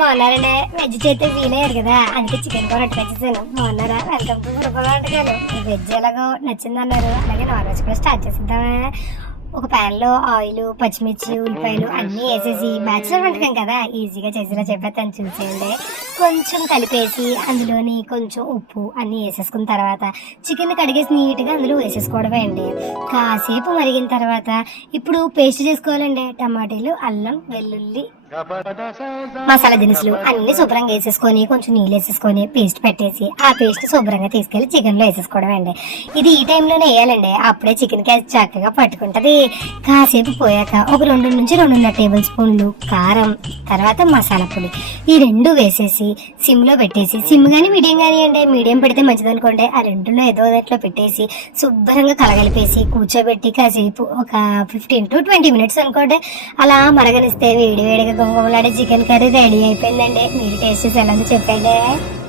బాగున్నారండి. వెజ్ చేస్తే వీలయ్యారు కదా. అందుకే చికెన్ కూర వచ్చేసాను బాగున్నారా? వెల్కమ్ టు మురపల వంటకాలు వెజ్ ఎలాగో నచ్చిందన్నారు. అలాగే నాన్ వెజ్ కూడా స్టార్ట్ చేసిద్దామా. ఒక ప్యాన్లో ఆయిల్ పచ్చిమిర్చి ఉల్లిపాయలు అన్నీ వేసేసి బ్యాచులర్ వంటకం కదా? ఈజీగా చేసేలా చెప్పేస్తాను చూసేయండి. కొంచెం కలిపేసి అందులోని కొంచెం ఉప్పు అన్నీ వేసేసుకున్న తర్వాత చికెన్ కడిగేసి నీట్గా అందులో వేసేసుకోవడమే అండి. కాసేపు మరిగిన తర్వాత ఇప్పుడు పేస్ట్ చేసుకోవాలండి. టమాటీలు అల్లం వెల్లుల్లి మసాలా దినుసులు అన్ని శుభ్రంగా వేసేసుకొని కొంచెం నీళ్ళు వేసేసుకొని పేస్ట్ పెట్టేసి ఆ పేస్ట్ శుభ్రంగా తీసుకెళ్ళి చికెన్లో వేసేసుకోవడం అండి. ఇది ఈ టైంలోనే వేయాలండి. అప్పుడే చికెన్కి చక్కగా పట్టుకుంటది. కాసేపు పోయాక ఒక రెండు నుంచి రెండున్నర టేబుల్ స్పూన్లు కారం తర్వాత మసాలా పొడి. ఈ రెండు వేసేసి సిమ్లో పెట్టేసి సిమ్ కానీ మీడియం కానీ అండి మీడియం పెడితే మంచిది అనుకోండి. ఆ రెండులో ఏదో దాంట్లో పెట్టేసి శుభ్రంగా కలగలిపేసి కూర్చోబెట్టి కాసేపు ఒక ఫిఫ్టీన్ టు ట్వంటీ మినిట్స్ అనుకోండి. అలా మరగనిస్తే వేడి వేడిగా చికెన్ కర్రీ రెడీ అయిపోయిందండి. మీరు టేస్ట్ చేసి ఎలా చెప్పండి.